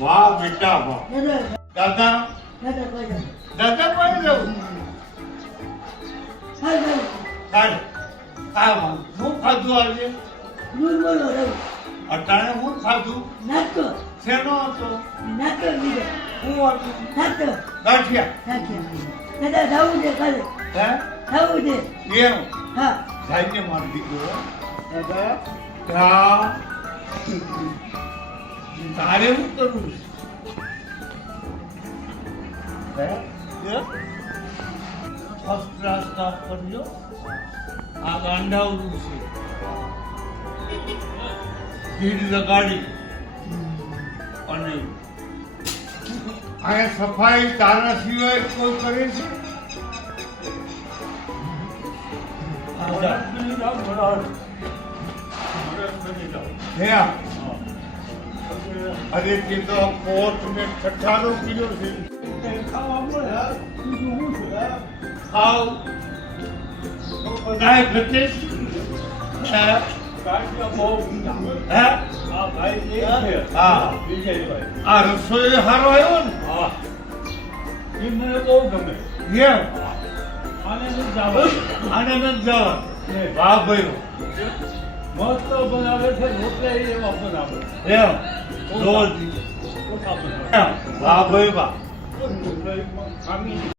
વાહ બેટા વાહ. દાદા? દાદા પણ જવું કાઢ કાઢ હું ખાધું આજે? અટાણે હું ખાધું શેનો હતો? હું નાતો. ગાંઠિયા. હે? એમ? સાહેબને મારી દીકરો દાદા ત્યાં તારે શું કરવું છે ફર્સ્ટ ક્લાસ કરજો આ ગાંડાવરું છે. ભીડ લગાડી. અને આ સફાઈ તારા સિવાય કોઈ કરે છે? હે. ને છઠ્ઠાનો કિલો છે. ખાવ. કાંઈ ઘટે હે? હે? હા આ રસોઈ હારો આવ્યો ને એમ? આને નથી જવા વાહ ભાઈ. મસ્ત બનાવે છે રોટલા એ એવા બનાવે એમ. રોજ. વાહ ભાઈ વાહ. ખામી